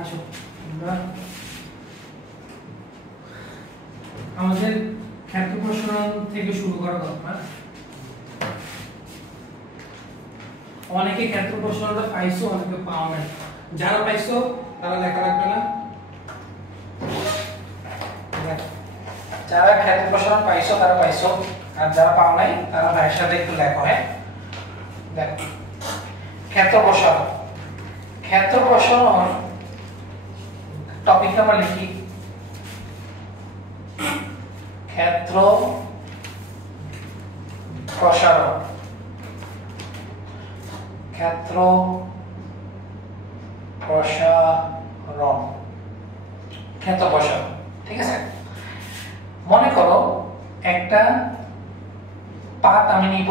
আসো আমরা আমাদের ক্ষেত্র প্রসারণ থেকে শুরু করা দরকার। অনেকে ক্ষেত্র প্রসারণটা পাইছো, অনেকে পাও নাই। যারা পাইছো তারা লেখা রাখবে না। যারা ক্ষেত্র প্রসারণ পাইছো তারা পাইছো, আর যারা পাও নাই তারা ভাইয়ের সাথে একটু লেখো। হ্যাঁ, দেখ ক্ষেত্র প্রসারণ। ক্ষেত্র প্রসারণ টপিক নাম্বার লিখি, ক্ষেত্র প্রসারণ। ক্ষেত্র প্রসারণ, ক্ষেত্র প্রসারণ, ঠিক আছে। মনে করো একটা পাত আমি নিব,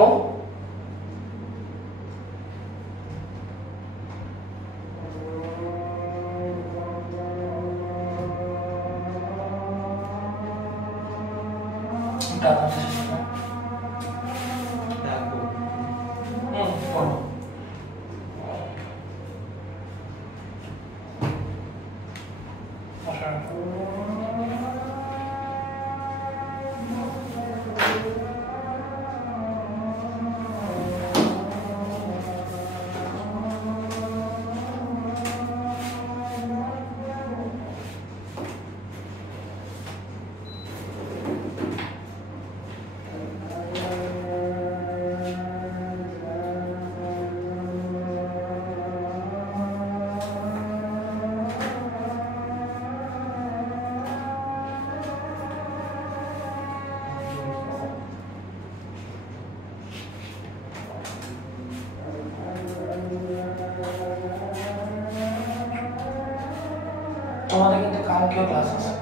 তোমাদের কিন্তু কালকেও ক্লাস আছে,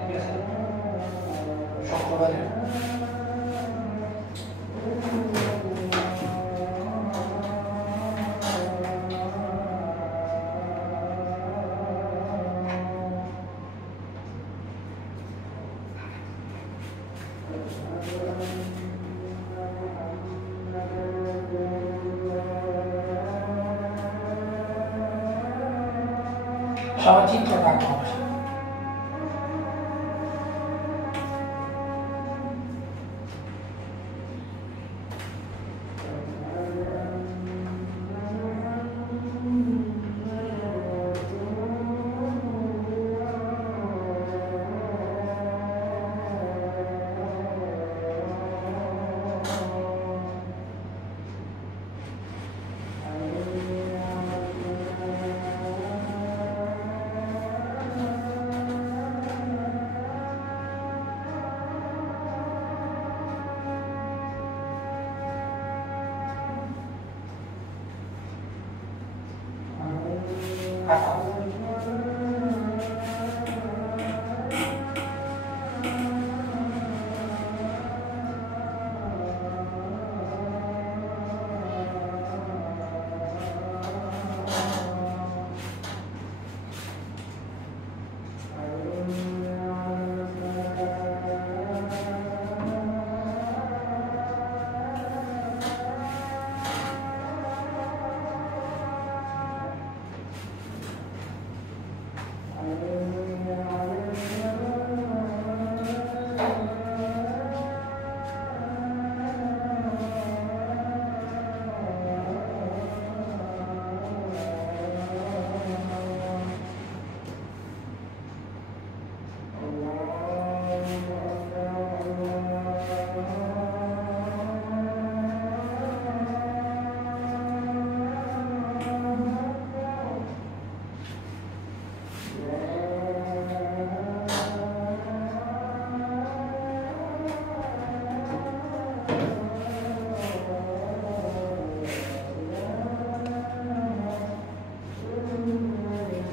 ঠিক আছে, শুক্রবারে। সবাই চিত্র রাখবো।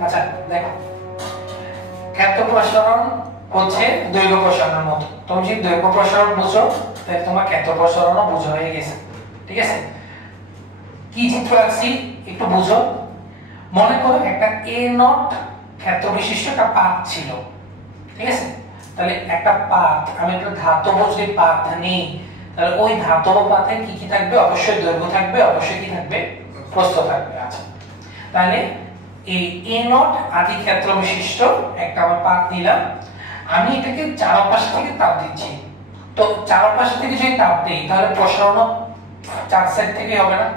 আচ্ছা দেখো, ক্ষেত্র প্রসারণ হচ্ছে দৈর্ঘ্য প্রসারণের মতো। তুমি যদি দৈর্ঘ্য প্রসারণ বুঝো তাহলে তোমার ক্ষেত্র প্রসারণও বোঝা হয়ে গেছে, ঠিক আছে। কি চিত্র আঁকছি একটু বুঝো। মনে করো একটা এ নট ক্ষেত্র বিশিষ্ট একটা পাত ছিল, ঠিক আছে। তাহলে একটা পাত, আমি একটা ধাতব যদি পাত নিই, তাহলে ওই ধাতব পাতে কি কি থাকবে? অবশ্যই দৈর্ঘ্য থাকবে, অবশ্যই কি থাকবে? প্রস্থ থাকবে। আচ্ছা, তাহলে এই এ নট আদি ক্ষেত্র বিশিষ্ট একটা আমরা পাত নিলাম। আমি এটাকে চারপাশ থেকে তাপ দিচ্ছি, তো চারপাশ থেকে যদি তাপ দেই তাহলে প্রসারণ চার সাইড থেকে হবে না,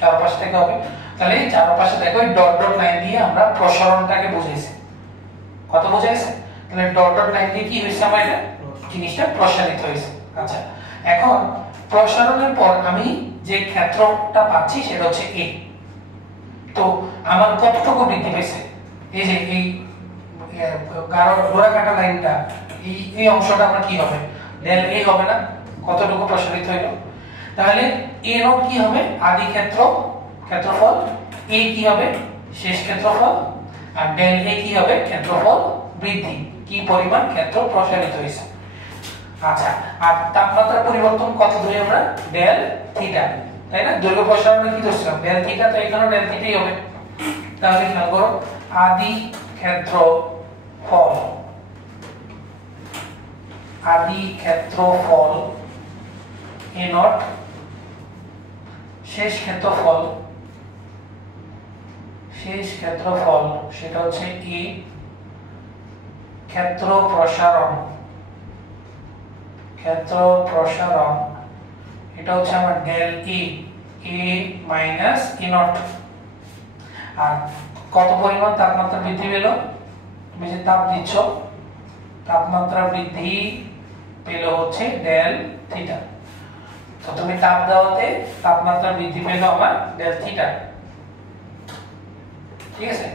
চারপাশ থেকে হবে। তাহলে এই চারপাশে দেখো এই ডট ডট লাইন দিয়ে আমরা প্রসারণটাকে বুঝাইছি। কত বোঝাইছে? তাহলে ডট ডট লাইন দিয়ে কি হইছে, আমার এটা জিনিসটা প্রসারিত হয়েছে। আচ্ছা, এখন প্রসারণের পর আমি যে ক্ষেত্রটা পাচ্ছি সেটা হচ্ছে এ। তো আমার কতটুকু বৃদ্ধি পেয়েছে? এই যে এই গাঢ় ডোরা কাটা লাইনটা, এই অংশটা আমার কি হবে? ডেল এ হবে না? কতটুকু প্রসারিত হইল? তাহলে এ নট কি হবে? আদি ক্ষেত্রফল, এ কি হবে? শেষ ক্ষেত্রফল, আর ডেল এ কি হবে? ক্ষেত্রফল বৃদ্ধি, কি পরিমাণ ক্ষেত্র প্রসারিত হয়েছে। আচ্ছা, আর তাপমাত্রার পরিবর্তন কত ধরি আমরা? ডেল থিটা, তাই না? দৈর্ঘ্য প্রসারণে কি ধরছিলাম? ডেল থিটা, তো এখানেও ডেল থিটাই হবে। তাহলে খেয়াল করো, আদি ক্ষেত্রফল এ নট, শেষ ক্ষেত্রফল সেটা হচ্ছে এ, ক্ষেত্র প্রসারণ এটা হচ্ছে আমার del A minus E naught. আর কত পরিমাণ তাপমাত্রা বৃদ্ধি পেল? তুমি যে তাপ দিচ্ছ, তাপমাত্রা বৃদ্ধি পেল হচ্ছে ডেল থিটা। তো তুমি তাপ দেওয়াতে তাপমাত্রা বৃদ্ধি পেল আমার ডেল থিটা, ঠিক আছে?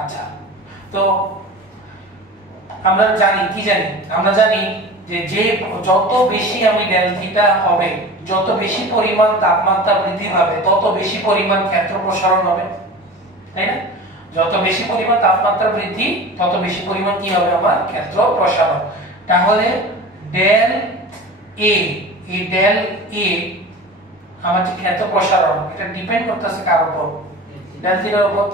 আচ্ছা, তো আমরা জানি যে যত বেশি আমি ডেল থিটা হবে, যত বেশি পরিমাণ তাপমাত্রা বৃদ্ধি হবে, তত বেশি পরিমাণ ক্ষেত্র প্রসারণ হবে, তাই না? যত বেশি পরিমাণ তাপমাত্রা বৃদ্ধি তত বেশি পরিমাণ কি হবে? আমার ক্ষেত্র প্রসারণ। তাহলে ডেল এ, এই ডেল এ আমার যে ক্ষেত্র প্রসারণ, এটা ডিপেন্ড করতেছে কার উপর? ডেল থিটার উপর।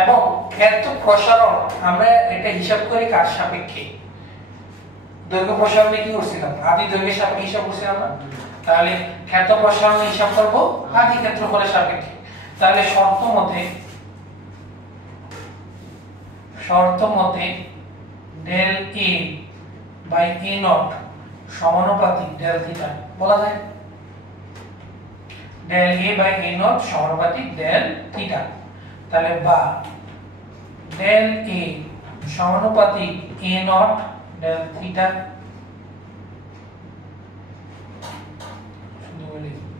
এবং ক্ষেত্র প্রসারণ আমরা এটা হিসাব করি কার সাপেক্ষে? দৈর্ঘ্য প্রসারণে কি করছিলাম? আদি দৈর্ঘ্যের সাপেক্ষে হিসাব করছিলাম না? তাহলে ক্ষেত্র প্রসারণে হিসাব করব আদি ক্ষেত্রফলের সাপেক্ষে। তাহলে শর্ত মতে del a by a naught সমানুপাতিক ডেল থিটা বলা যায়। Del a by a naught সমানুপাতিক ডেল থিটা। তাহলে বা ডেল এ সমানুপাতিক a naught del theta,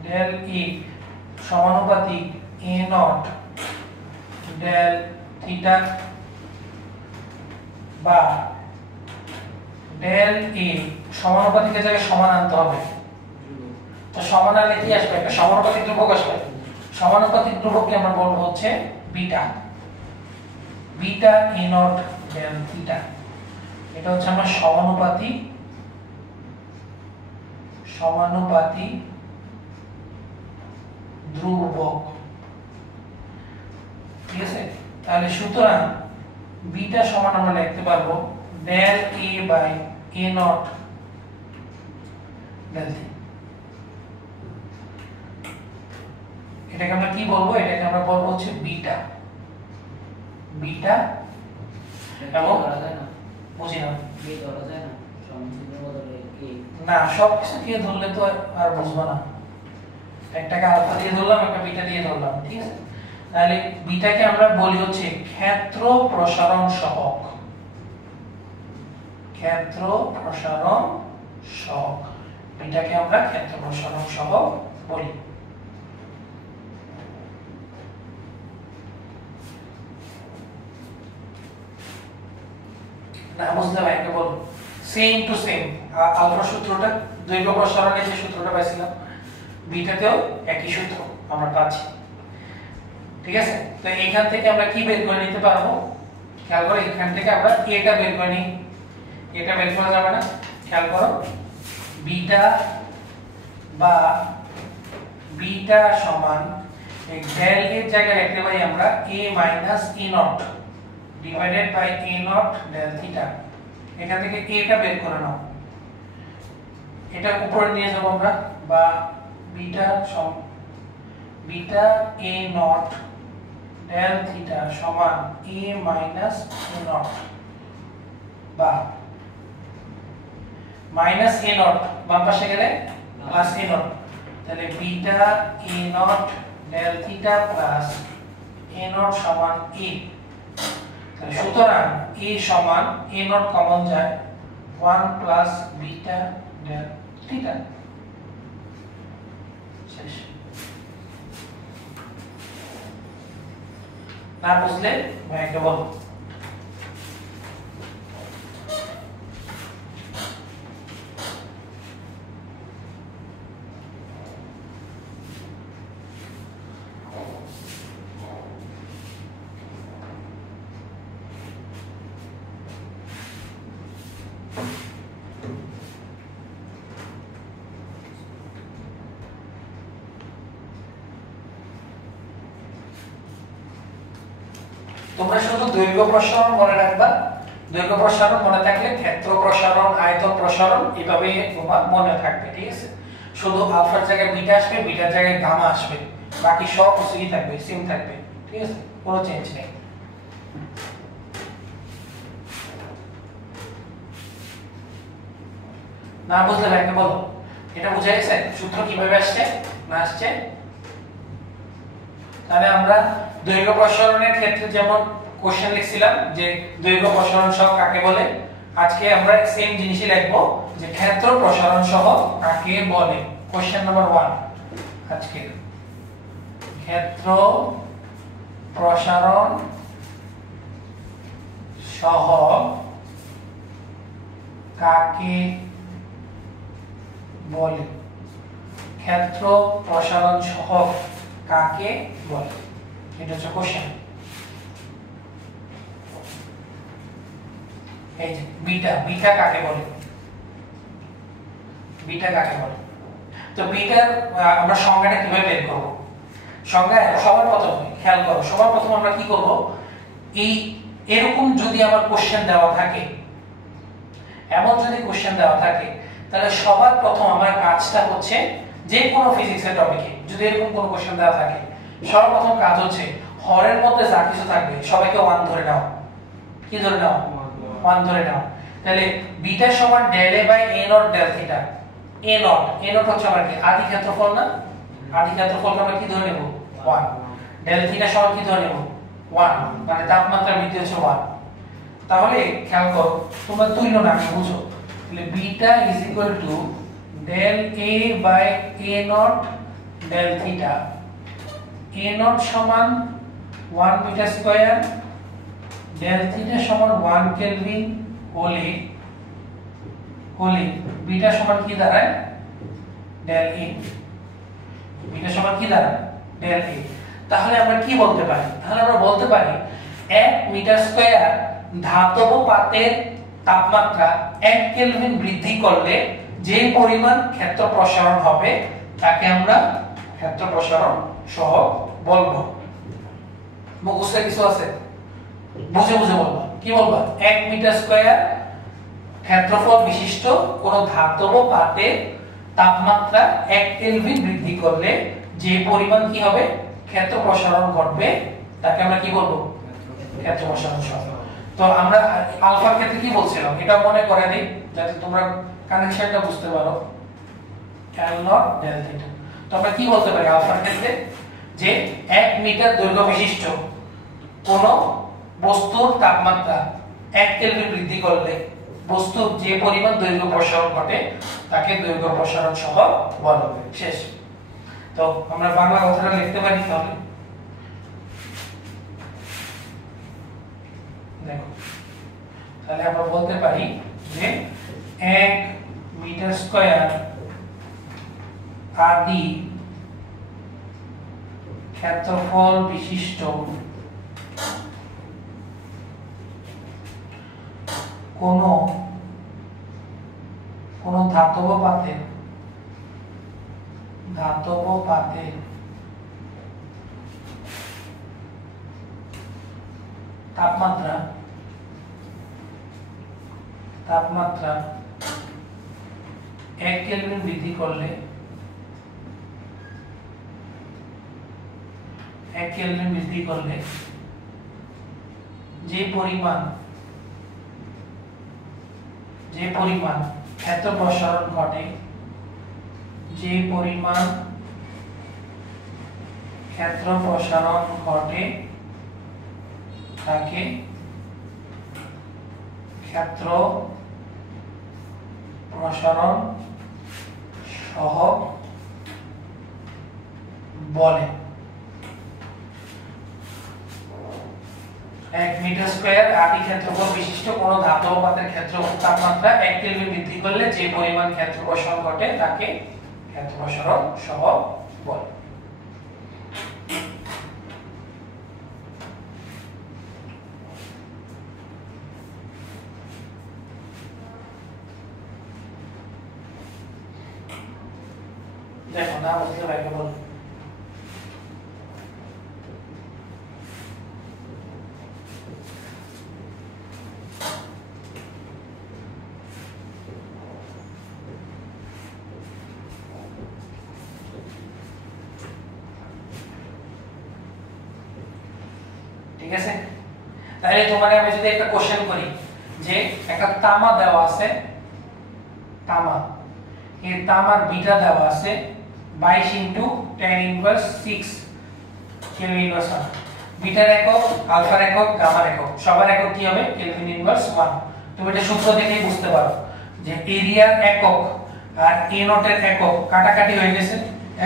del e সমানুপাতিক এ নট ডেল থিটা, বা ডেল ই সমানুপাতিকের জায়গায় সমান আনতে হবে। তো সমান আনলে কি আসবে? একটা সমানুপাতিক ধ্রুবক আসবে। সমানুপাতিক ধ্রুবককে আমরা বলবো হচ্ছে beta, beta a naught del theta. এটা হচ্ছে আমরা সমানুপাতিক ধ্রুবক, ঠিক আছে? তাহলে সুতরাং বিটা সমান আমরা লিখতে পারবো del a by a naught del theta. এটাকে আমরা কি বলবো? এটাকে আমরা বলবো হচ্ছে বিটা, এবং বুঝি না না, সবকিছু দিয়ে ধরলে তো আর বুঝবো না। একটাকে আলফা দিয়ে ধরলাম, একটা বিটা দিয়ে ধরলাম, ঠিক আছে? তাহলে বিটাকে আমরা বলি হচ্ছে ক্ষেত্র প্রসারণ সহগ, বিটাকে আমরা ক্ষেত্র প্রসারণ সহগ বলি। না বুঝতে ভাই, কেবল সেম টু সেম আলফা সূত্রটা, দৈর্ঘ্য প্রসারণের যে সূত্রটা পাইছিলাম, বিটাতেও একই সূত্র আমরা পাচ্ছি, ঠিক আছে? তো এইখান থেকে আমরা কি বের করে নিতে পারবো? খেয়াল করো, এখান থেকে আমরা এটা বের করে নিই। এটা বের করা যাবে না? খেয়াল করো, বিটা বা বিটা সমান এই ডেল এর জায়গায় লিখতে পারি আমরা a minus e naught divided by a naught del theta. এখান থেকে a টা বের করে নাও, এটা উপরে নিয়ে যাব আমরা, বা beta beta a naught del theta সমান এ মাইনাস এ নট বা মাইনাস এ নট বাম পাশে গেলে প্লাস এ নট, তাহলে beta a naught del theta plus a naught সমান এ। তাহলে সুতরাং এ সমান এ নট কমন যায় 1 প্লাস বিটা ডেল থিটা। শেষ। না বুঝলে ভাইকে বলো। তোমরা শুধু দৈর্ঘ্য প্রসারণ মনে রাখবা, দৈর্ঘ্য প্রসারণ মনে থাকলে ক্ষেত্র প্রসারণ, আয়তন প্রসারণ এভাবে তোমার মনে থাকবে, ঠিক আছে? শুধু আলফার জায়গায় বিটা আসবে, বিটার জায়গায় গামা আসবে, বাকি সব কিছুই থাকবে, সেম থাকবে, ঠিক আছে? কোনো চেঞ্জ নেই। না বুঝলে ভাইকে বলো, এটা বুঝা গেছে সূত্র কিভাবে আসছে না আসছে? তাহলে আমরা দৈর্ঘ্য প্রসারণের ক্ষেত্রে যেমন কোশ্চেন লিখছিলাম যে দৈর্ঘ্য প্রসারণ সহগ কাকে বলে, আজকে আমরা সেম জিনিসই লিখবো যে ক্ষেত্র প্রসারণ সহগ কাকে বলে। কোশ্চেন নাম্বার 1 আজকে, ক্ষেত্র প্রসারণ সহগ কাকে বলে, ক্ষেত্র প্রসারণ সহগ কাকে বলে, এটা হচ্ছে কোশ্চেন। এই যে বিটা, বিটা কাকে বলে, বিটা কাকে বলে? তো বিটার আমরা সংজ্ঞাটা কিভাবে বের করব? সংজ্ঞা সবার প্রথমে খেয়াল করো, সবার প্রথমে আমরা কি করব, এই এরকম যদি আমার কোশ্চেন দেওয়া থাকে, এমন যদি কোশ্চেন দেওয়া থাকে, তাহলে সবার প্রথম আমার কাজটা হচ্ছে যে কোনো ফিজিক্সের টপিকে যদি এরকম কোনো কোশ্চেন দেওয়া থাকে, সর্বপ্রথম কাজ হচ্ছে হরের মধ্যে যা কিছু থাকবে সবাইকে 1 ধরে নাও। কি ধরে নাও? 1 ধরে নাও। তাহলে বিটা সমান del a by a naught del theta. A naught, a naught হচ্ছে আমার কি আদি ক্ষেত্রফল না? আদি ক্ষেত্রফলকে আমরা কি ধরে নেব? 1। ডেল থিটা সমান কি ধরে নেব? 1, মানে তাপমাত্রা বৃদ্ধি হচ্ছে 1। তাহলে খেয়াল করো, তোমরা তুল্য নাম বুঝো, তাহলে beta is equal to del a by a naught del theta. A naught সমান 1 মিটার স্কয়ার, ডেল থিটা সমান 1 কেলভিন হলে বিটা সমান কি দাঁড়ায়? ডেল এ। বিটা সমান কি দাঁড়ায়? ডেল এ। তাহলে আমরা কি বলতে পারি? তাহলে আমরা বলতে পারি 1 মিটার স্কয়ার ধাতব পাতের তাপমাত্রা 1 কেলভিন বৃদ্ধি করলে যে পরিমাণ ক্ষেত্র প্রসারণ হবে তাকে আমরা ক্ষেত্র প্রসারণ সহগ বলবো। মুখস্থে কিছু আছে? বুঝে বুঝে বলবা। কি বলবা? 1 মিটার স্কয়ার ক্ষেত্রফল বিশিষ্ট কোন ধাতব পাতের তাপমাত্রা 1 কেলভিন বৃদ্ধি করলে যে পরিমাণ কি হবে ক্ষেত্র প্রসারণ ঘটবে তাকে আমরা কি বলবো? ক্ষেত্র প্রসারণ সহগ। তো আমরা আলফার ক্ষেত্রে কি বলছিলাম এটা মনে করে দিই যাতে তোমরা কানেকশনটা বুঝতে পারো। L naught del theta. তো আমরা কি বলতে পারি আলফার ক্ষেত্রে যে 1 মিটার দৈর্ঘ্য বিশিষ্ট কোন বস্তুর তাপমাত্রা 1 কেলভিন বৃদ্ধি করলে বস্তুর যে পরিমাণ দৈর্ঘ্য প্রসারণ ঘটে তাকে দৈর্ঘ্য প্রসারণ সহগ বলা হবে। শেষ। তো আমরা বাংলা কথাটা লিখতে পারি তাহলে দেখো, তাহলে আমরা বলতে পারি যে 1 মিটার স্কয়ার আদি ক্ষেত্রফল বিশিষ্ট কোন ধাতব পাতের তাপমাত্রা 1 কেলভিন বৃদ্ধি করলে 1 কেলভিন বৃদ্ধি করলে যে পরিমাণ ক্ষেত্র প্রসারণ ঘটে, যে পরিমাণ ক্ষেত্র প্রসারণ ঘটে তাকে ক্ষেত্র প্রসারণ সহগ বলে। 1 মিটার স্কয়ার আদি ক্ষেত্রফল বিশিষ্ট কোন ধাতব পাত্রের ক্ষেত্র তাপমাত্রা 1 কেলভিন বৃদ্ধি করলে যে পরিমাণ ক্ষেত্র প্রসারণ ঘটে তাকে ক্ষেত্র প্রসারণ সহগ বলে। দেখো না বুঝলে ভাইকে বল। ঠিক আছে, তাহলে তোমারে আমি যদি একটা কোশ্চেন করি যে একটা তামা দেওয়া আছে, তামা, এই তামার বিটা দেওয়া আছে 22 into tan inverse 6 kelvin inverse 1। বিটার একক, আলফার একক, গামার একক, সবার একক কি হবে? Kelvin inverse 1। তুমি এটা সূত্র দেখেই বুঝতে পারো যে এরিয়ার একক আর এ নটের একক কাটাকাটি হয়ে গেছে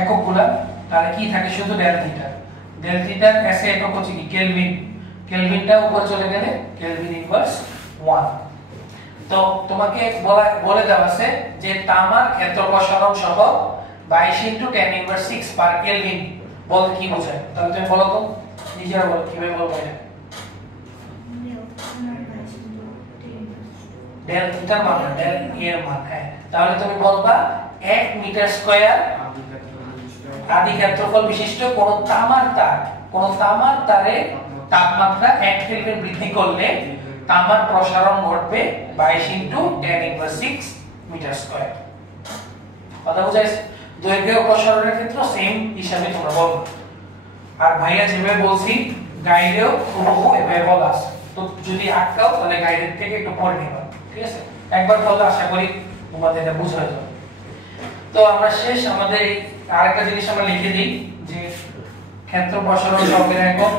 এককগুলা, তাহলে কি থাকে? শুধু ডেল থিটা। ডেল থিটার এসে একক হচ্ছে কি? কেলভিন। কেলভিনটা উপরে চলে গেলে কেলভিন ইনভার্স 1। তো তোমাকে বলে দেওয়া আছে যে তামার ক্ষেত্র প্রসারণ সহগ 22 into tan inverse 6 per kelvin বলতে কি বোঝায়? তাহলে তুমি বলো তো, নিজেরা বলো কিভাবে বলবো এটা। ডেল থিটার মান, ডেল এর মান। হ্যাঁ, তাহলে তুমি বলবা 1 মিটার স্কয়ার আদি ক্ষেত্রফল বিশিষ্ট কোন তামার তারে তাপমাত্রা 1 কেলভিন বৃদ্ধি করলে তামার প্রসারণ ঘটবে 22 into tan inverse 6 metre square. কথা বুঝাইছে? দৈর্ঘ্য প্রসারণের ক্ষেত্রে সেম হিসাবে তোমরা বলবে। আর ভাইয়া যেভাবে বলছি গাইডেও হুবহু এভাবে বলা আছে, তো যদি আটকাও তাহলে গাইডের থেকে একটু পড়ে নিবা, ঠিক আছে? একবার পড়লে আশা করি তোমাদের এটা বুঝা যাবে। তো আমরা শেষ, আমাদের আরেকটা জিনিস আমরা লিখে দিই যে ক্ষেত্র প্রসারণ সহগের একক,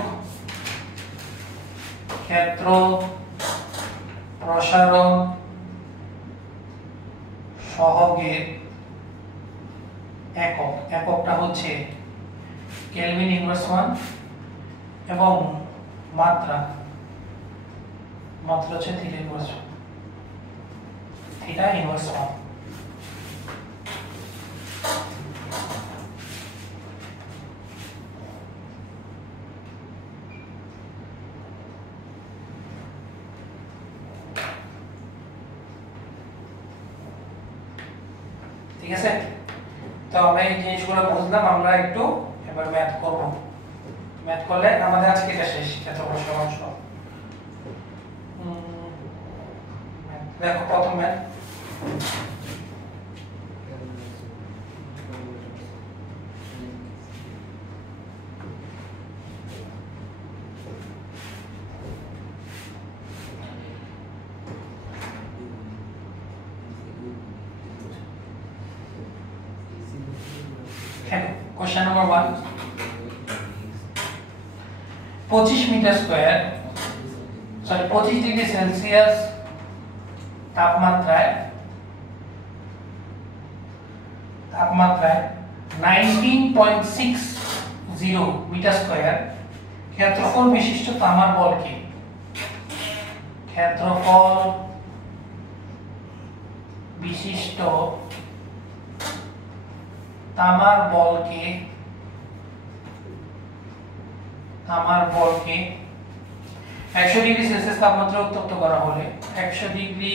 ক্ষেত্র প্রসারণ সহগের এককটা হচ্ছে কেলভিন ইনভার্স 1 এবং মাত্রা হচ্ছে থিটা ইনভার্স 1। ঠিক আছে, তো আমরা এই জিনিসগুলো বুঝলাম। আমরা একটু এবার ম্যাথ করব। ম্যাথ করলে আমাদের আজকে এটা শেষ, ক্ষেত্র প্রসারণ সহগ। দেখো প্রথম math, Question number 1, 25 metre square 25 degree Celsius তাপমাত্রায় 19.60 মিটার স্কয়ার ক্ষেত্রফল বিশিষ্ট তামার বলকে, ক্ষেত্রফল বিশিষ্ট তামার বলকে 100 ডিগ্রি সেলসিয়াস তাপমাত্রায় উত্তপ্ত করা হলে 100 ডিগ্রি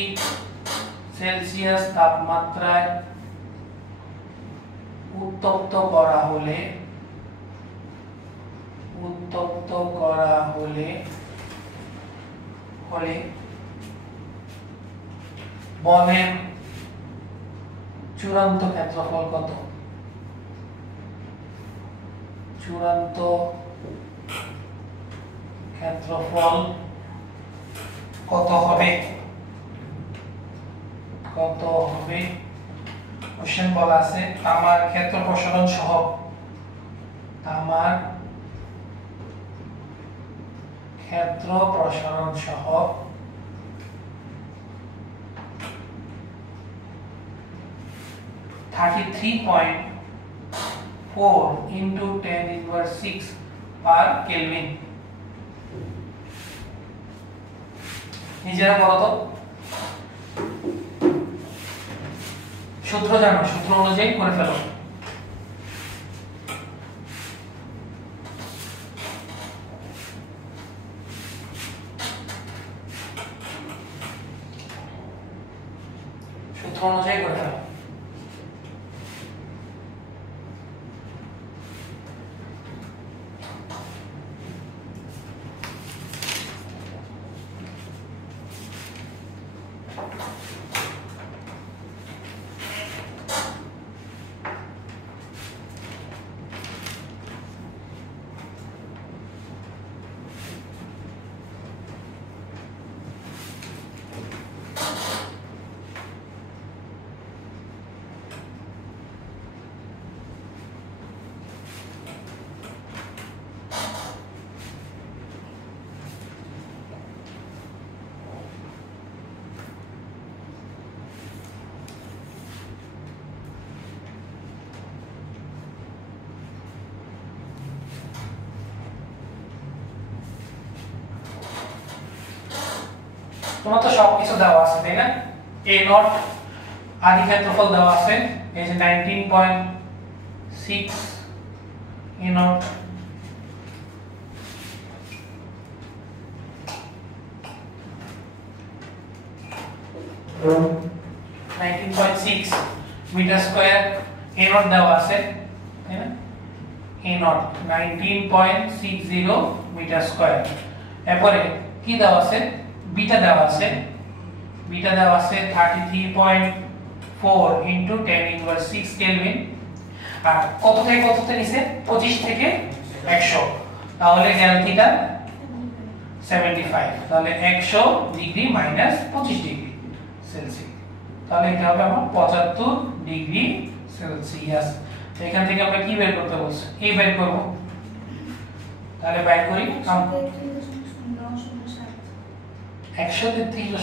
সেলসিয়াস তাপমাত্রায় উত্তপ্ত করা হলে বলের চূড়ান্ত ক্ষেত্রফল কত? চূড়ান্ত ক্ষেত্রফল কত হবে কোশ্চেন বলা আছে তামার ক্ষেত্র প্রসারণ সহ 33.4 into 10 inverse 6 per Kelvin নিজেরা বলো তো সূত্র জানো সূত্র অনুযায়ী করে ফেলো সূত্র অনুযায়ী করে ফেলো তোমার তো সবকিছু দেওয়া আছে তাই না a নট আদি ক্ষেত্রফল দেওয়া আছে এই যে 19.6 a naught metre square a naught দেওয়া আছে তাই না a নট 19.60 মিটার স্কয়ার এরপরে কি দেওয়া আছে বিটা দেওয়া আছে 33.4 into 10 inverse 6 কেলভিন আর কত থেকে কততে নিছে 25 থেকে 100 তাহলে গেল থিটা 75 তাহলে 100 ডিগ্রি মাইনাস 25 ডিগ্রি সেলসিয়াস তাহলে এটা হবে আমার 75 ডিগ্রি সেলসিয়াস এখান থেকে আমরা কি বের করতে বলছি এই বের করব তাহলে বের করি 133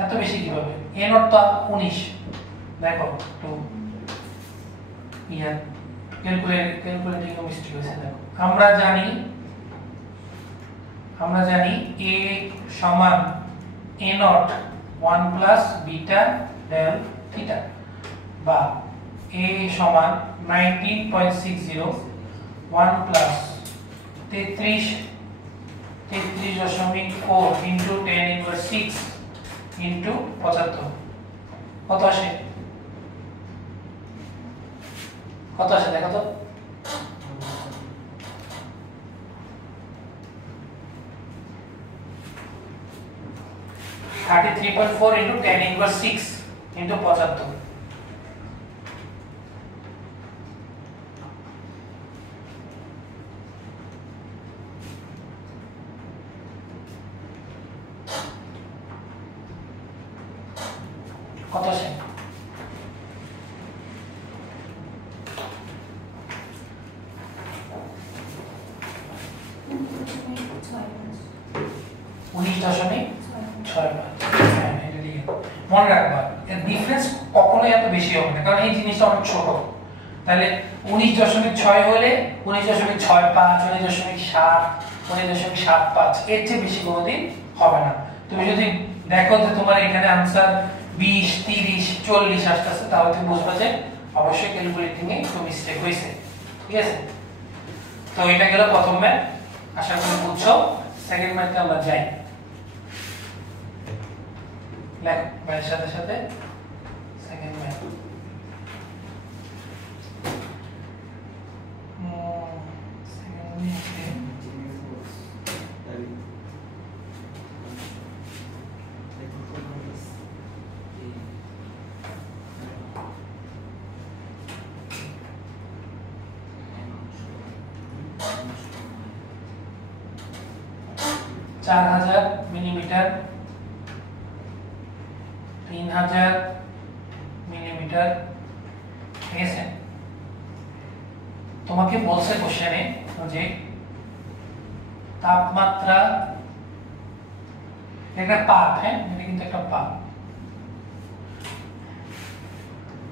এত বেশি কিভাবে a নট তো 19 দেখো তো ইয়ার ক্যালকুলেটিং মিস্টেক হয়েছে দেখো আমরা জানি a সমান a naught 1 plus beta del theta বা a সমান 19.60 1 প্লাস 33.4 into 10 inverse 6 into 75 কত আসে দেখো তো (33.4 into 10 inverse 6 into 75 কত আসে 19.65 মনে রাখবা এর ডিফারেন্স কখনোই এত বেশি হবে না কারণ এই জিনিসটা অনেক ছোট তাহলে 19.6 হলে 19.65 19.7 19.75 এর চেয়ে বেশি কোনোদিন হবে না তুমি যদি দেখো যে তোমার এখানে आंसर 20 30 40 আসছে তাহলে তুমি বুঝবা যে অবশ্যই ক্যালকুলেটিং এ একটু মিস্টেক হইছে ঠিক আছে তো এটা গেল প্রথম ম্যাথ আশা করি বুঝছো সেকেন্ড ম্যাথে আমরা যাই লেখ ভাইয়ের সাথে সেকেন্ড ম্যাথ 4000 মিলিমিটার, 3000 মিলিমিটার। ঠিক আছে, তোমাকে বলছে কোশ্চেনে যে তাপমাত্রা, একটা পাত, হ্যাঁ এটা কিন্তু একটা পাত,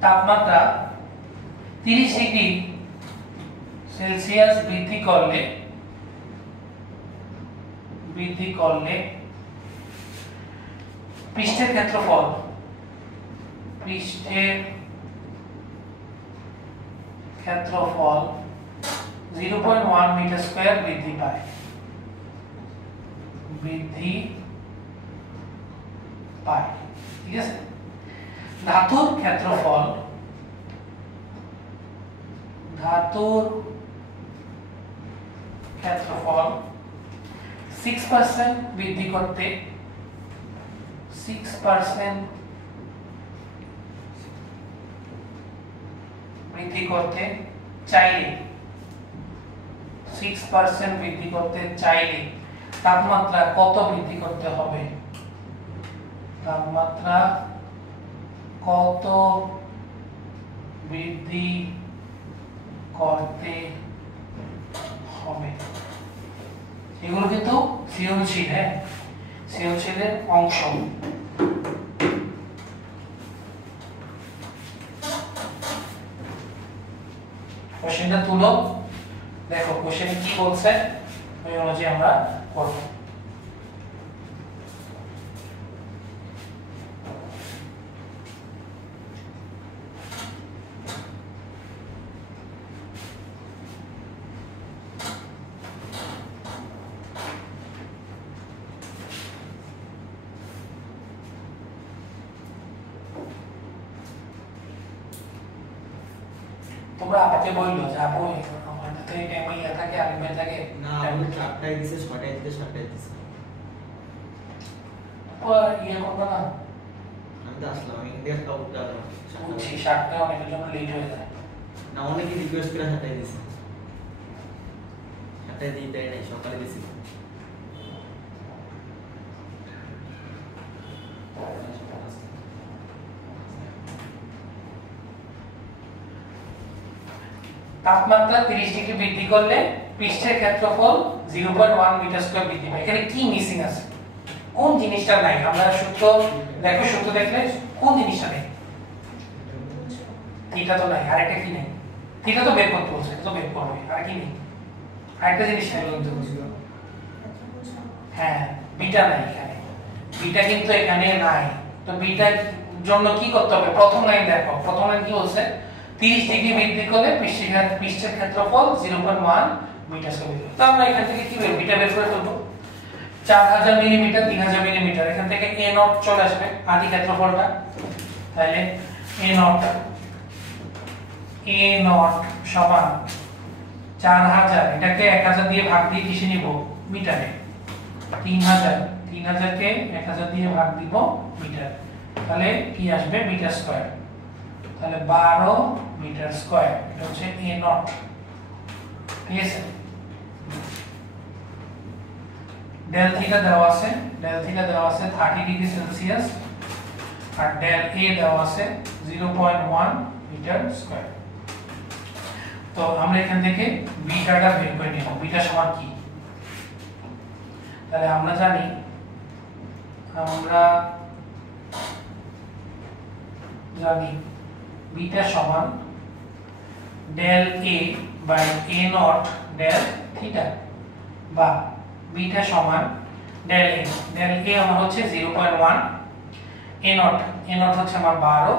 তাপমাত্রা 30 ডিগ্রি সেলসিয়াস বৃদ্ধি করলে পৃষ্ঠের ক্ষেত্রফল 0.1 মিটার স্কয়ার বৃদ্ধি পায়। ঠিক আছে, ধাতুর ক্ষেত্রফল 6% বৃদ্ধি করতে 6% বৃদ্ধি করতে চাইলে 6% বৃদ্ধি করতে চাইলে তাপমাত্রা কত বৃদ্ধি করতে হবে? তাপমাত্রা কত বৃদ্ধি করতে হবে? এগুলো কিন্তু সৃজনশীল, হ্যাঁ সৃজনশীলের অংশ। কোশ্চেনটা তুলো, দেখো কোশ্চেনে কি বলছে ওই অনুযায়ী আমরা করব। তোমরা আপাকে বললো যে আপু আমার থেকে টাইম ইয়া থাকে আলিমে থাকে না, আমি 4টায় দিছে 6টায় দিতে 7টায় দিছে। ও ইয়া করবে না, আমি তো আসলাম, আমি ইন্ডিয়া কাউট দাও বুঝছি 7টা অনেকের জন্য লেট হয়ে যায়। না, অনেকে রিকোয়েস্ট করে 7টায় দিছে, 7টায় দিয়ে দেয় নাই, সকালে দিছি। তাপমাত্রা 30 ডিগ্রি বৃদ্ধি করলে পৃষ্ঠের ক্ষেত্রফল 0.1 মিটার স্কয়ার বৃদ্ধি পায়। এখানে কি মিসিং আছে? কোন জিনিসটা নাই? আমরা সূত্র দেখো, সূত্র দেখলে কোন জিনিসটা নেই? থিটা তো নাই, আরেকটা কি নেই? থিটা তো বের করতে বলছে, তো বের করবে, আর কি নেই? আরেকটা জিনিস নেই, হ্যাঁ বিটা নাই এখানে, বিটা কিন্তু এখানে নাই। তো বিটার জন্য কি করতে হবে? প্রথম লাইন দেখো, প্রথম লাইন কি বলছে? 30 ডিগ্রি বৃদ্ধি করলে পৃষ্ঠের ক্ষেত্রফল 0.1 মিটার স্কয়ার। তো আমরা এখান থেকে কি বের, বিটা বের করে ফেলবো। 4000 মিলিমিটার, 3000 মিলিমিটার, এখান থেকে a নট চলে আসবে, আদি ক্ষেত্রফলটা। তাহলে a নট সমান 4000, এটাকে 1000 দিয়ে ভাগ দিয়ে কিসে নিব? মিটারে। 3000 কে 1000 দিয়ে ভাগ দিব মিটার, তাহলে কি আসবে? Metre square. তাহলে 12 মিটার স্কয়ার, এটা হচ্ছে a নট। ঠিক আছে, ডেল থিটা দেওয়া আছে, 30 ডিগ্রি সেলসিয়াস, আর ডেল a দেওয়া আছে 0.1 মিটার স্কয়ার। তো আমরা এখান থেকে বিটাটা বের করে নিব। বিটা সমান কি? তাহলে আমরা জানি, বিটা সমান del a by a naught del theta, বা বিটা সমান ডেল a। ডেল a আমার হচ্ছে 0.1, a নট হচ্ছে আমার 12,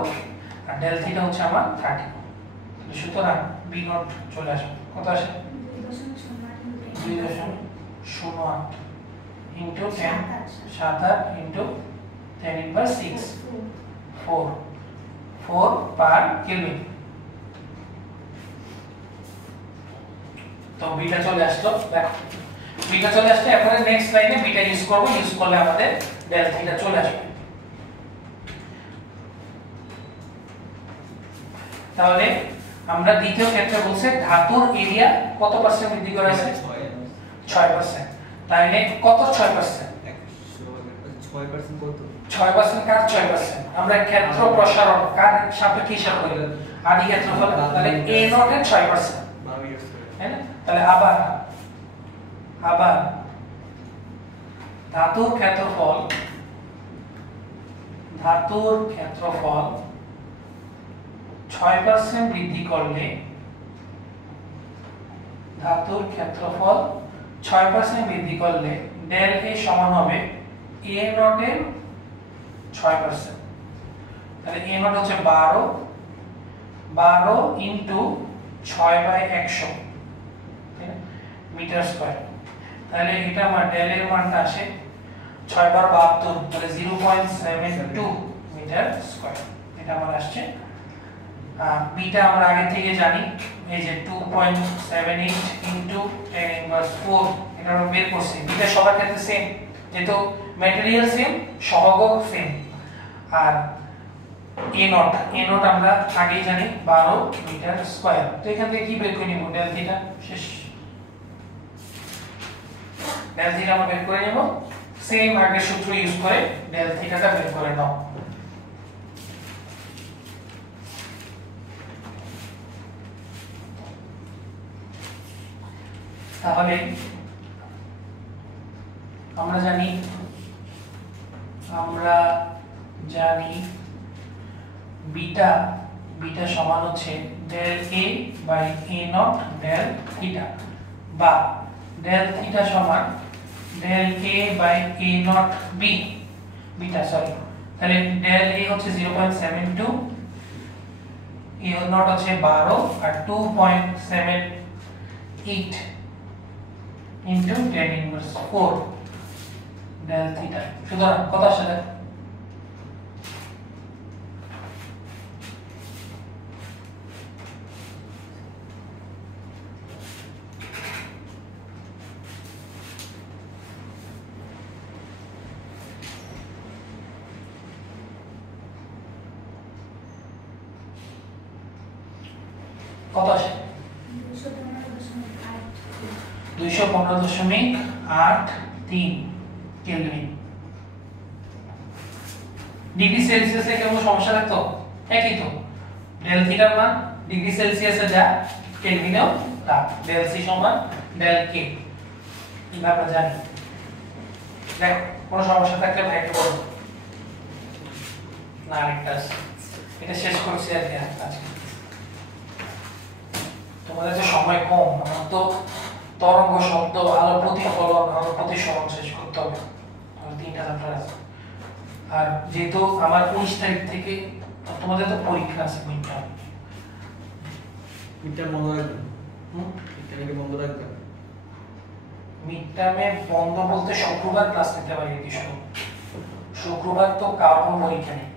আর ডেল থিটা হচ্ছে আমার 30। সুতরাং বি নট চলে আসবে, কত আসে? 2.08 into 10, 7 into 10 inverse 6, 4 per kelvin. তো বিটা চলে আসলো, দেখো বিটা চলে আসলে এখন নেক্সট লাইনে বিটা ইউজ করব, ইউজ করলে আমাদের ডেল থিটা চলে আসবে। তাহলে আমরা দ্বিতীয় ক্ষেত্রে বলছে ধাতুর এরিয়া কত পার্সেন্ট বৃদ্ধি করা হয়েছে? 6%। তাহলে কত 6%? 6% কত? 6% কার 6%? আমরা ক্ষেত্র প্রসারণ কার সাপেক্ষে হিসাব করি? আদি ক্ষেত্রফল, তাহলে a নট এর 6%, তাই না? তাহলে আবার ধাতুর ক্ষেত্রফল 6% বৃদ্ধি করলে ডেল a সমান হবে a নট এর 6%। তাহলে a নট হচ্ছে 12 ইনটু 6/100 মিটার স্কয়ার। তাহলে এটা আমার ডেল এর মানটা আসে 6/72, তাহলে 0.72 মিটার স্কয়ার এটা আমার আসছে। বিটা আমরা আগে থেকে জানি, এই যে 2.78 ইনটু 10 ইনভার্স 4, এটা আমরা বের করছি। বিটা সবার ক্ষেত্রে সেম, যেহেতু ম্যাটেরিয়াল সেম, সহগ সেম। আর a নট আমরা আগেই জানি 12 মিটার স্কয়ার। তো এখান থেকে কি বের করে নিব? ডেল থিটা শেষ। ডেল থিটা আমরা বের করে নেব, সেম আগের সূত্র ইউজ করে ডেল থিটাটা বের করে নাও। তাহলে আমরা জানি বিটা সমান হচ্ছে del a by a naught del theta, বা ডেল থিটা সমান del a by a naught beta, sorry. তাহলে ডেল a হচ্ছে 0.72, a নট হচ্ছে 12 আর 2.78 ইনটু 10 ইনভার্স 4 ডেল থিটা। সুতরাং কত আসলে? কত আসে? 215.83 কেলভিন। ডিগ্রি সেলসিয়াসে কেমন সমস্যা থাকতো? একই তো, ডেল থিটার মান ডিগ্রি সেলসিয়াসে যা কেলভিনেও তা, ডেল সি সমান ডেল কে, এটা আমরা জানি। দেখ কোনো সমস্যা থাকলে ভাইকে বলো না, আরেকটা আছে, এটা শেষ করছি আর কি আজকে। তোমাদের তো সময় কম, আমার তো তরঙ্গ শব্দ, আলো প্রতিফলন, আলো প্রতিসরণ শেষ করতে হবে, 3টা চ্যাপ্টার আছে। আর যেহেতু আমার 19 তারিখ থেকে তোমাদের তো পরীক্ষা আছে, বন্ধ রাখবেন। মিডটার্মে বন্ধ বলতে শুক্রবার ক্লাস নিতে পারি কি? শুক্রবার তো কারো কোনো পরীক্ষা নেই,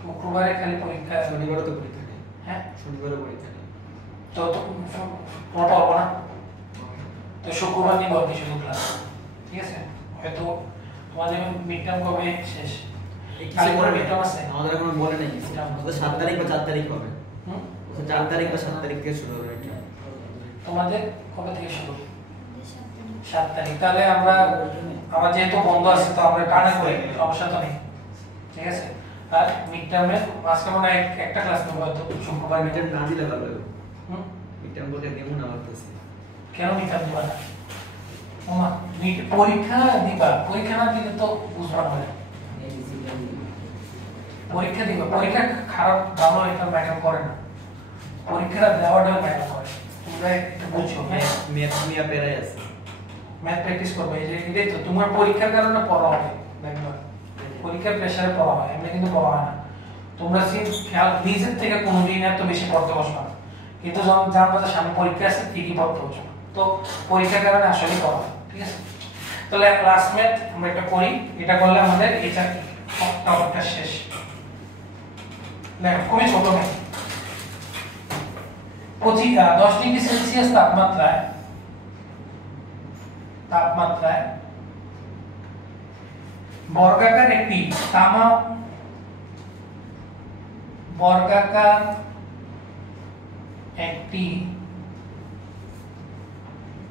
শুক্রবারে খালি পরীক্ষা। শনিবারও তো পরীক্ষা নেই। হ্যাঁ, শনিবারও পরীক্ষা নেই, তো তোমরা পারবো না, তো শুক্রবার নিব আর কি শুধু ক্লাস, ঠিক আছে? হয়তো তোমাদের মিডটার্ম কবে শেষ? মিডটার্ম আছে আমাদের এখনো বলে নাই, 7 তারিখ বা 4 তারিখ হবে। 4 তারিখ বা 7 তারিখ থেকে শুরু হবে এটা। তোমাদের কবে থেকে শুরু? 7 তারিখ। তাহলে আমার যেহেতু বন্ধ আছে, তো আমরা টানা করে সমস্যা তো নেই, ঠিক আছে? আর মিডটার্মের আজকে মনে হয় একটা ক্লাস নেবো হয়তো শুক্রবার। মিডটার্ম না দিলে ভালো হবে। মিডটার্ম বলতে দেবো না বলতেছি। কেন মিডটার্ম দিবা না? পরীক্ষা দিবা, পরীক্ষা না দিলে তো বুঝবা না। পরীক্ষা দিবা, পরীক্ষা খারাপ ভালো এটা ম্যাটার করে না, পরীক্ষাটা দেওয়াটাও ম্যাটার করে। তোমরা একটু বুঝছো, ম্যাথ নিয়ে পেরাই আছে, ম্যাথ প্র্যাকটিস করবে। এটাই তো তোমার পরীক্ষার কারণে পড়া হবে, দেখবা পরীক্ষার প্রেসারে পড়া হয়, এমনি কিন্তু পড়া হয় না। তোমরা খেয়াল নিজের থেকে কোনোদিন এত বেশি পড়তে বসবা না, কিন্তু যখন জানবা যে সামনে পরীক্ষা আছে ঠিকই পড়তে বসো, তো পরীক্ষার কারণে আসলে পড়া হয়, ঠিক আছে? তাহলে ক্লাস ম্যাথ আমরা একটা করি, এটা করলে আমাদের এটা টপিকটা শেষ। দেখো খুবই ছোট ম্যাথ। 10 ডিগ্রি সেলসিয়াস তাপমাত্রায় বর্গাকার একটি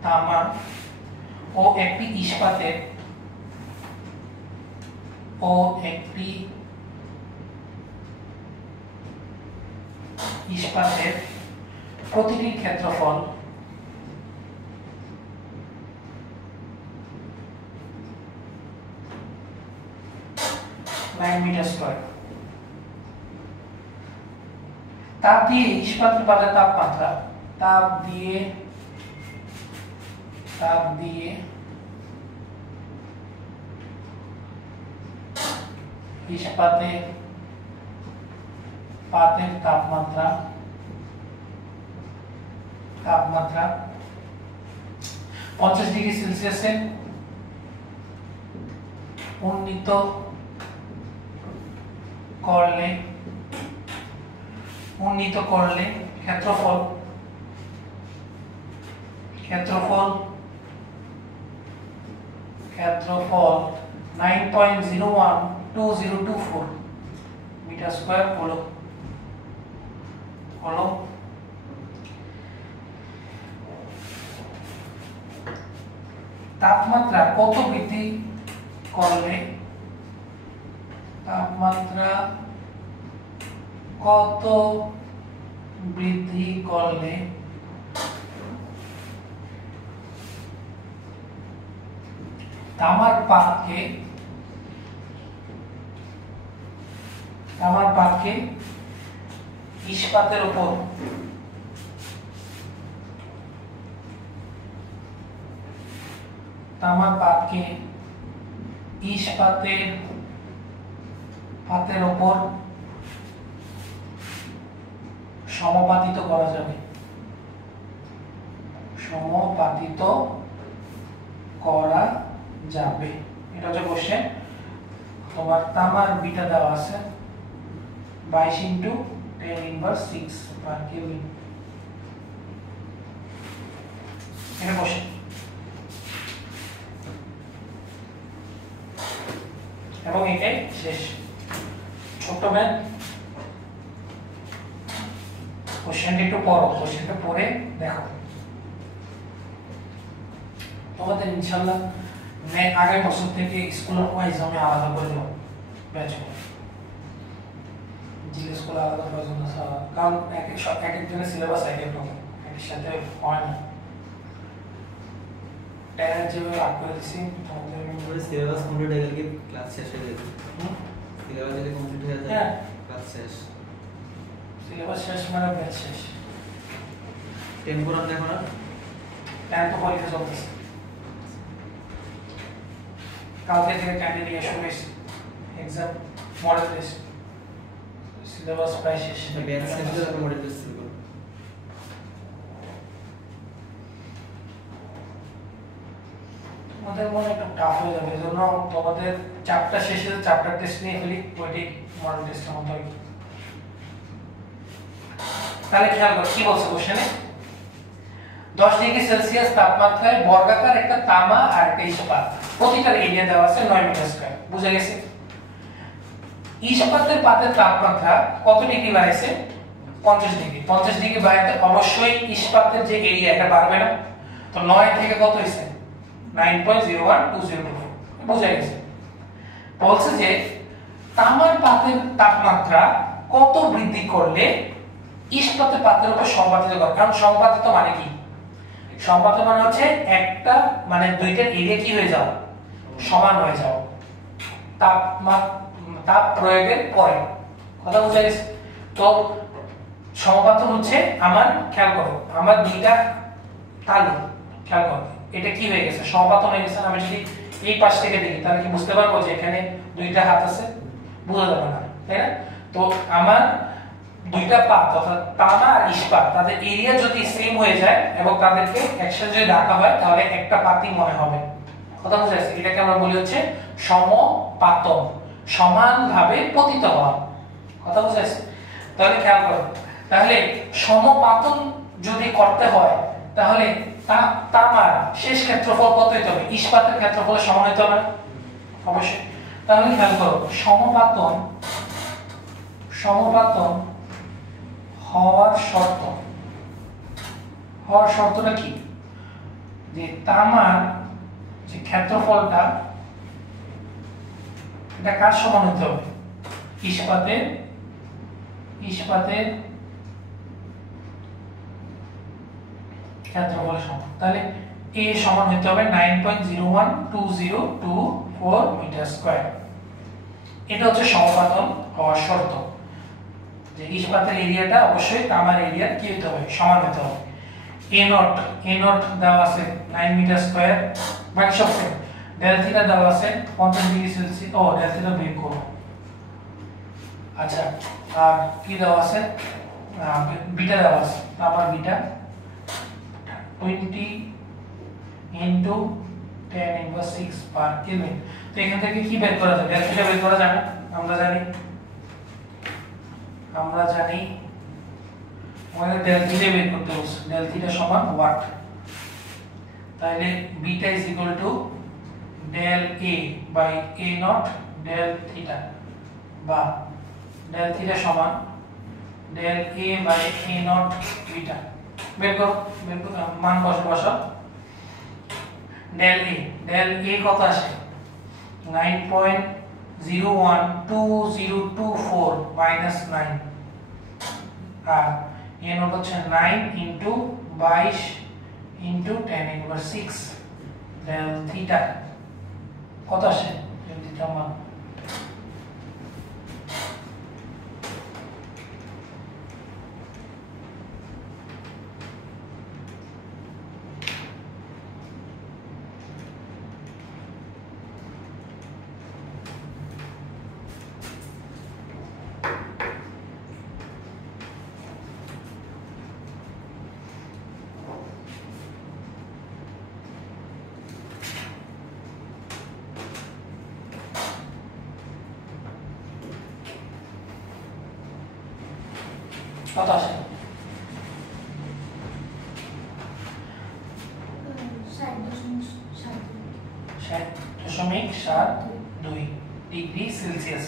তামা ও একটি ইস্পাতের প্রতিটি ক্ষেত্রফল 9 মিটার স্কয়ার। তাপ দিয়ে ইস্পাতের পাতের তাপমাত্রা তাপ দিয়ে ইস্পাতের পাতের তাপমাত্রা 50 ডিগ্রি সেলসিয়াসে উন্নীত করলে ক্ষেত্রফল 9.012024 মিটার স্কয়ার হলো। তাপমাত্রা কত বৃদ্ধি করলে তামার পাতকে ইস্পাতের উপর পাতের উপর সমাপাতিত করা যাবে। এটা হচ্ছে কোশ্চেন। তোমার তামার বিটা দেওয়া আছে 22 × 10⁻⁶ পার কেলভিন। এটা কোশ্চেন। এবং এটাই শেষ। ছোট্ট ম্যান কোশ্চেনটা একটু পড়ো, কোশ্চেনটা পড়ে দেখো। তোমাদের ইনশাআল্লাহ আগের বছর থেকে স্কুল ওয়াইজ আমি আলাদা করে দেব ব্যাচ, জিএস স্কুল আলাদা প্রয়োজন আছে, কারণ এক একজনের সিলেবাস এক এক রকম, এর সাথে হয় না। ট্যাগ যেভাবে আপ করে দিছি তোমাদের সিলেবাস কমপ্লিট হয়ে গেলে কি ক্লাস শেষ হয়ে যাবে? সিলেবাস যদি কমপ্লিট হয়ে যায় ক্লাস শেষ। সিলেবাস শেষ মানে ব্যাচ শেষ। টেম্পোরাল দেখো না, টাইম তো পরীক্ষা চলতেছে। কালকে থেকে ক্যান্ডিডেট শুরু এক্সাম মডেল টেস্ট, সিলেবাস প্রায় শেষ। ব্যাচ শেষ হলে আমরা মডেল টেস্ট শুরু করব। তোমাদের মনে একটু টাফ হয়ে যাবে, এজন্য তোমাদের চ্যাপ্টার শেষে চ্যাপ্টার টেস্ট নিয়ে ফেলি, ওইটাই মডেল টেস্টের মতো হয়। তাহলে খেয়াল করো কি বলছে কোশ্চেনে, 10 ডিগ্রি সেলসিয়াস তাপমাত্রায় বর্গাকার একটা তামা আর একটা ইস্পাত, প্রতিটার এরিয়া দেওয়া আছে 9 মিটার স্কয়ার। বুঝা গেছে? ইস্পাতের পাতের তাপমাত্রা কত ডিগ্রি বাড়াইছে? 50 ডিগ্রি। 50 ডিগ্রি বাড়াতে অবশ্যই ইস্পাতের যে এরিয়া এটা বাড়বে না। তো 9 থেকে কত হইছে? 9.012024। বুঝা গেছে? বলছে যে তামার পাতের তাপমাত্রা কত বৃদ্ধি করলে ইস্পাতের পাতের উপর সমাপাতিত করে। কারণ সমাপাতিত মানে কি? সমাপাতিত মানে হচ্ছে একটা মানে দুইটার এরিয়া কি হয়ে যাও, সমান হয়ে যাও তাপ প্রয়োগের পরে। কথা বুঝা গেছে? তো সমাপাতন হচ্ছে আমার, খেয়াল করো আমার দুইটা তালু, খেয়াল করো এটা কি হয়ে গেছে, সমাপাতন হয়ে গেছে। আমি যদি এই পাশ থেকে দেখি তাহলে কি বুঝতে পারবো যে এখানে দুইটা হাত আছে? বোঝা যাবে না, তাই না? তো আমার দুইটা পাত অর্থাৎ তামা আর ইস্পাত তাদের এরিয়া যদি সেম হয়ে যায় এবং তাদেরকে একসাথে যদি রাখা হয় তাহলে একটা পাতই মনে হবে। কথা বুঝা যাচ্ছে? এটাকে আমরা বলি হচ্ছে সমপাতন, সমানভাবে পতিত হওয়া। কথা বুঝা যাচ্ছে? তাহলে খেয়াল করো, তাহলে সমপাতন যদি করতে হয় তাহলে তামার শেষ ক্ষেত্রফল কত হতে হবে? ইস্পাতের ক্ষেত্রফলের সমান হতে হবে অবশ্যই। তাহলে খেয়াল করো সমপাতন হওয়ার শর্তটা কি? যে তামার ক্ষেত্রফলটা এটা কার সমান হতে হবে? ইস্পাতের ক্ষেত্রফলের সমান। তাহলে a সমান হতে হবে 9.012024 মিটার স্কয়ার। এটা হচ্ছে সমাপতন হওয়ার শর্ত, যে ইস্পাতের এরিয়াটা অবশ্যই তামার এরিয়ার কি হতে হবে? সমান হতে হবে। a নট দেওয়া আছে 9 মিটার স্কয়ার, বাকি সব সেম। ডেল থিটা দেওয়া আছে 50 ডিগ্রি সেলসিয়াস, ও ডেল থিটা বের করব। আচ্ছা, আর কি দেওয়া আছে? বিটা দেওয়া আছে, তামার beta 20 into 10 inverse 6 per kelvin. তো এখান থেকে কি বের করা যায়? ডেল থিটা বের করা যায় না? আমরা জানি আমাদের ডেল থিটা বের করতে হবে। ডেল থিটা সমান ওয়াট। তাহলে beta is equal to del a by a naught del theta, বা ডেল থিটা সমান del a by a naught beta. বের করো মান বসাও। ডেল a কত আসে? 9.012024 মাইনাস 9, আর a নট হচ্ছে 9 into 22 into 10 inverse 6 del theta কত আসে? ডেল থিটা মান কত আসে? 60.72 ডিগ্রি সেলসিয়াস।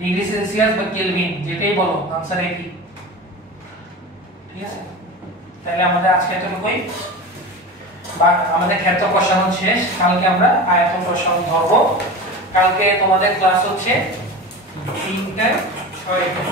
ডিগ্রি সেলসিয়াস বা কেলভিন যেটাই বলো, आंसर একই। ঠিক আছে, তাহলে আমাদের আজকে এতটুকুই। বা আমাদের ক্ষেত্র প্রসারণ শেষ। কালকে আমরা আয়তন প্রসারণ ধরবো। কালকে তোমাদের ক্লাস হচ্ছে 3টা 6টা।